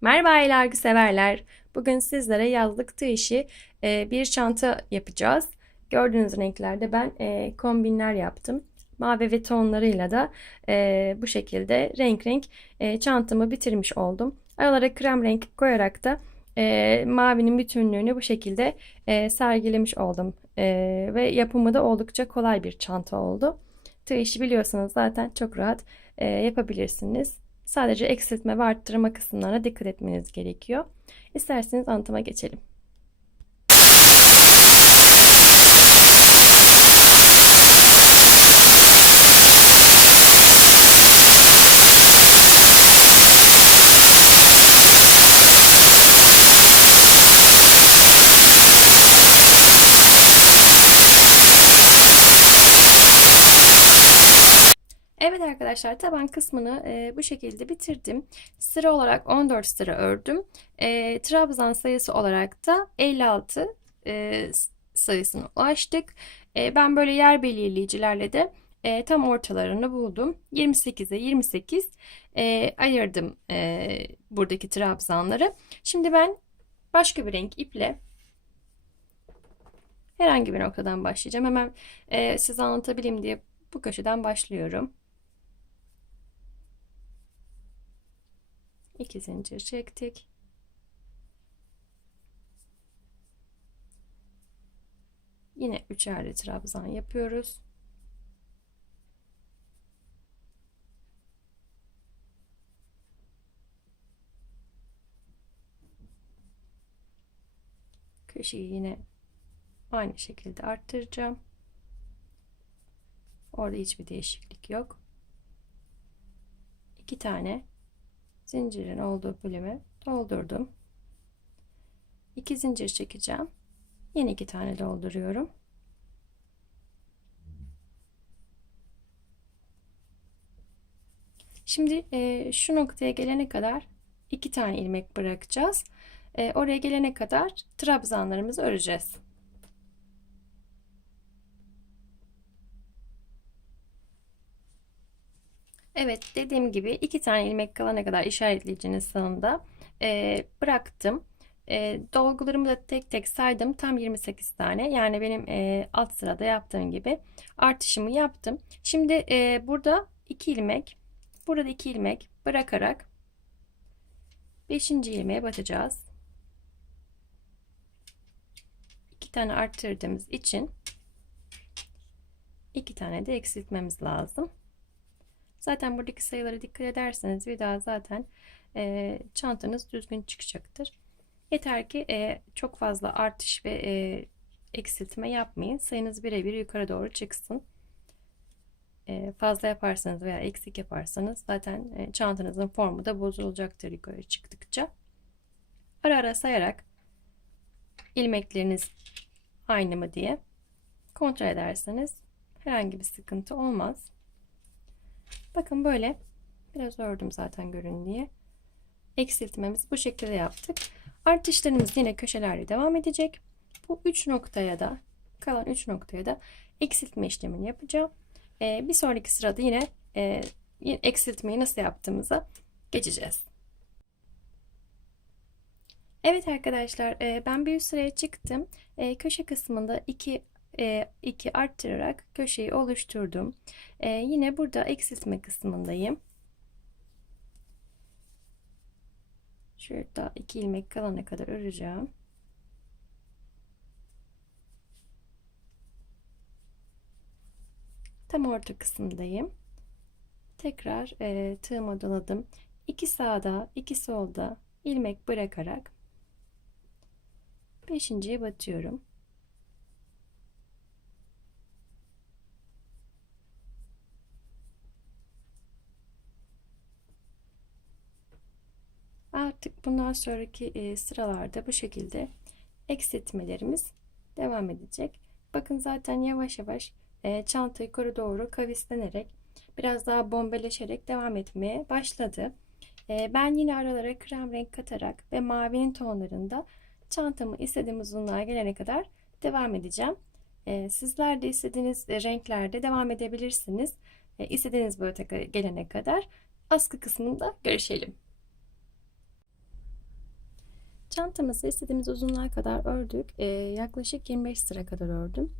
Merhaba el örgü severler. Bugün sizlere yazlık tığ işi e, bir çanta yapacağız. Gördüğünüz renklerde ben e, kombinler yaptım. Mavi ve tonlarıyla da e, bu şekilde renk renk çantamı bitirmiş oldum. Aralara krem renk koyarak da mavinin bütünlüğünü bu şekilde sergilemiş oldum. Ve yapımı da oldukça kolay bir çanta oldu. Tığ işi biliyorsanız zaten çok rahat yapabilirsiniz. Sadece eksiltme ve arttırma kısımlarına dikkat etmeniz gerekiyor. İsterseniz anlatıma geçelim. Evet arkadaşlar taban kısmını e, bu şekilde bitirdim. Sıra olarak 14 sıra ördüm. E, trabzan sayısı olarak da 56 e, sayısına ulaştık. E, ben böyle yer belirleyicilerle de e, tam ortalarını buldum. 28'e 28 e, ayırdım e, buradaki trabzanları. Şimdi ben başka bir renk iple herhangi bir noktadan başlayacağım. Hemen e, size anlatabileyim diye bu köşeden başlıyorum. 2 zincir çektik. Yine üçerli trabzan yapıyoruz. Köşeyi yine aynı şekilde arttıracağım. Orada hiçbir değişiklik yok. İki tane zincirin olduğu bölümü doldurdum. 2 zincir çekeceğim. Yine iki tane dolduruyorum. Şimdi e, şu noktaya gelene kadar iki tane ilmek bırakacağız. E, oraya gelene kadar trabzanlarımızı öreceğiz. Evet dediğim gibi iki tane ilmek kalana kadar işaretleyicinin sağında e, bıraktım. E, dolgularımı da tek tek saydım. Tam 28 tane. Yani benim e, alt sırada yaptığım gibi artışımı yaptım. Şimdi e, burada 2 ilmek, burada 2 ilmek bırakarak 5. ilmeğe batacağız. 2 tane arttırdığımız için 2 tane de eksiltmemiz lazım. Zaten buradaki sayılara dikkat ederseniz bir daha zaten e, çantanız düzgün çıkacaktır. Yeter ki e, çok fazla artış ve e, eksiltme yapmayın. Sayınız birebir yukarı doğru çıksın. E, fazla yaparsanız veya eksik yaparsanız zaten e, çantanızın formu da bozulacaktır yukarı çıktıkça. Ara ara sayarak ilmekleriniz aynı mı diye kontrol ederseniz herhangi bir sıkıntı olmaz. Bakın böyle biraz ördüm zaten görün diye. Eksiltmemizi bu şekilde yaptık. Artışlarımız yine köşelerle devam edecek. Bu 3 noktaya da kalan 3 noktaya da eksiltme işlemini yapacağım. Ee, bir sonraki sırada yine e, eksiltmeyi nasıl yaptığımıza geçeceğiz. Evet arkadaşlar e, ben bir üst sıraya çıktım. E, köşe kısmında 2 2 arttırarak köşeyi oluşturdum. E, yine burada eksiltme kısmındayım. Şurada 2 ilmek kalana kadar öreceğim. Tam orta kısımdayım. Tekrar e, tığıma doladım. 2 sağda, 2 solda ilmek bırakarak 5.ye batıyorum. Artık bundan sonraki e, sıralarda bu şekilde eksiltmelerimiz devam edecek. Bakın zaten yavaş yavaş e, çanta yukarı doğru kavislenerek biraz daha bombeleşerek devam etmeye başladı. E, ben yine aralara krem renk katarak ve mavinin tonlarında çantamı istediğim uzunluğa gelene kadar devam edeceğim. Sizler de istediğiniz renklerde devam edebilirsiniz. İstediğiniz boyuta gelene kadar askı kısmında görüşelim. Çantamızı istediğimiz uzunluğa kadar ördük. Ee, yaklaşık 25 sıra kadar ördüm.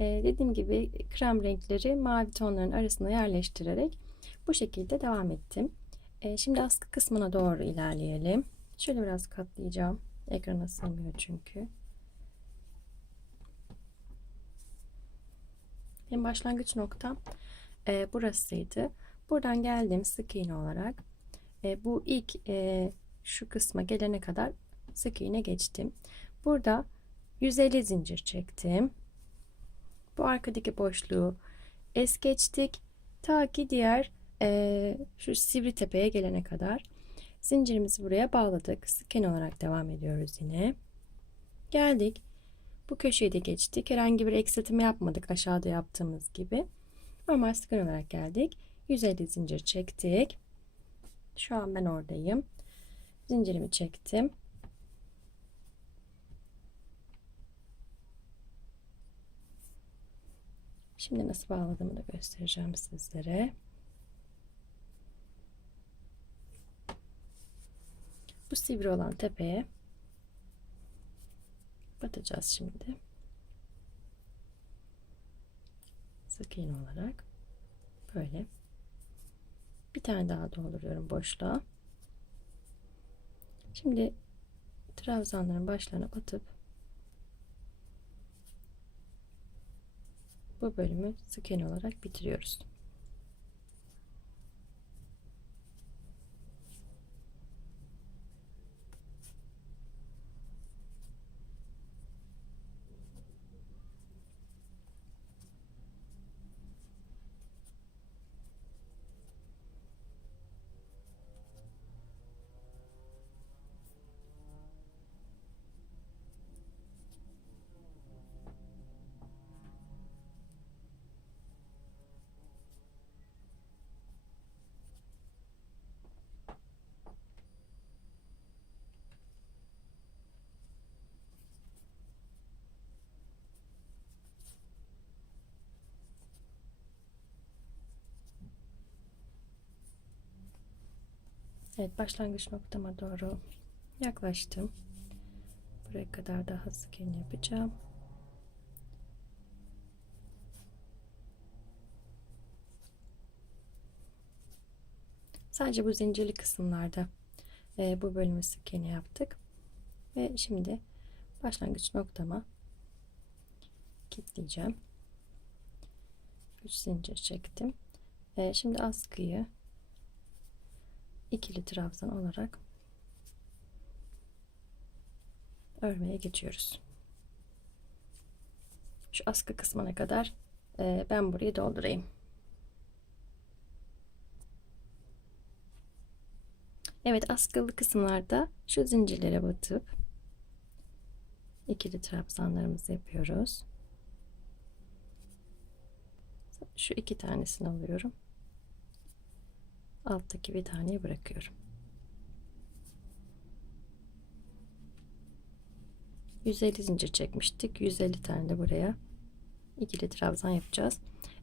Ee, dediğim gibi krem renkleri mavi tonların arasına yerleştirerek bu şekilde devam ettim. Ee, şimdi askı kısmına doğru ilerleyelim. Şöyle biraz katlayacağım. Ekrana sığmıyor çünkü. Benim başlangıç noktam e, burasıydı. Buradan geldim sık iğne olarak. E, bu ilk e, şu kısma gelene kadar sık iğne geçtim. Burada 150 zincir çektim. Bu arkadaki boşluğu es geçtik. Ta ki diğer e, şu sivri tepeye gelene kadar zincirimizi buraya bağladık. Sık iğne olarak devam ediyoruz yine. Geldik. Bu köşeyi de geçtik. Herhangi bir eksiltme yapmadık aşağıda yaptığımız gibi. Normal sık iğne olarak geldik. 150 zincir çektik. Şu an ben oradayım. Zincirimi çektim. Şimdi nasıl bağladığımı da göstereceğim sizlere. Bu sivri olan tepeye batacağız şimdi. Sık iğne olarak böyle bir tane daha dolduruyorum boşluğa. Şimdi trabzanların başlarına batıp bu bölümü iğne olarak bitiriyoruz. Evet başlangıç noktama doğru yaklaştım. Buraya kadar daha sık iğne yapacağım. Sadece bu zincirli kısımlarda e, bu bölümü sık iğne yaptık. Ve şimdi başlangıç noktama kilitleyeceğim. 3 zincir çektim. E, şimdi askıyı ikili trabzan olarak örmeye geçiyoruz. Şu askı kısmına kadar e, ben burayı doldurayım. Evet askılı kısımlarda şu zincirlere batıp ikili trabzanlarımızı yapıyoruz. Şu iki tanesini alıyorum alttaki bir taneyi bırakıyorum. 150 zincir çekmiştik. 150 tane de buraya ikili trabzan yapacağız.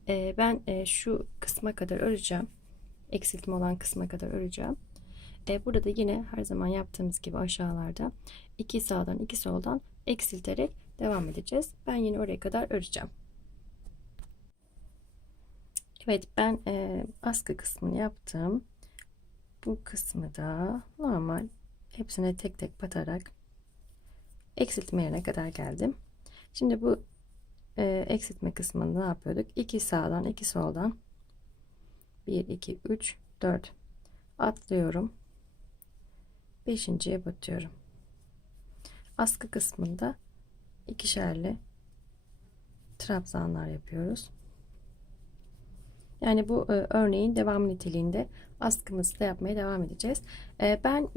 Ee, ben e, şu kısma kadar öreceğim. Eksiltme olan kısma kadar öreceğim. Ee, burada yine her zaman yaptığımız gibi aşağılarda iki sağdan iki soldan eksilterek devam edeceğiz. Ben yine oraya kadar öreceğim. Evet ben e, askı kısmını yaptım. Bu kısmı da normal hepsine tek tek batarak eksiltme yerine kadar geldim. Şimdi bu e, eksiltme kısmında ne yapıyorduk? 2 sağdan 2 soldan 1 2 3 4 atlıyorum. 5.ye batıyorum. Askı kısmında ikişerli trabzanlar yapıyoruz. Yani bu e, örneğin devam niteliğinde askımızı da yapmaya devam edeceğiz. E, ben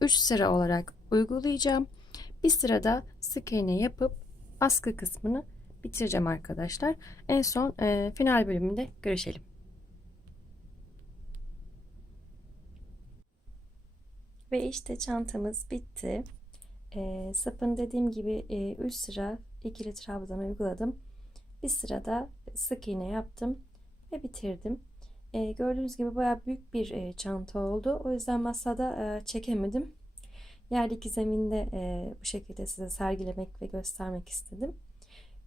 3 sıra olarak uygulayacağım. Bir sırada sık iğne yapıp askı kısmını bitireceğim arkadaşlar. En son e, final bölümünde görüşelim. Ve işte çantamız bitti. E, sapın dediğim gibi 3 e, sıra ikili trabzan uyguladım. Bir sırada sık iğne yaptım ve bitirdim. E, gördüğünüz gibi baya büyük bir e, çanta oldu. O yüzden masada e, çekemedim. Yerdeki zeminde e, bu şekilde size sergilemek ve göstermek istedim.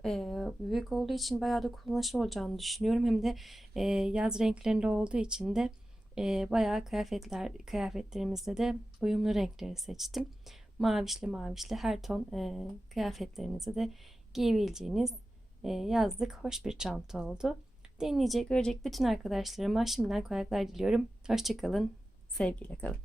E, büyük olduğu için bayağı da kullanışlı olacağını düşünüyorum. Hem de e, yaz renklerinde olduğu için de e, bayağı kıyafetler kıyafetlerimizde de uyumlu renkleri seçtim. Mavişli mavişli her ton e, kıyafetlerinize de giyebileceğiniz e, yazlık hoş bir çanta oldu. Deneyecek, görecek bütün arkadaşlarıma şimdiden kolaylıklar diliyorum. Hoşçakalın, sevgiyle kalın.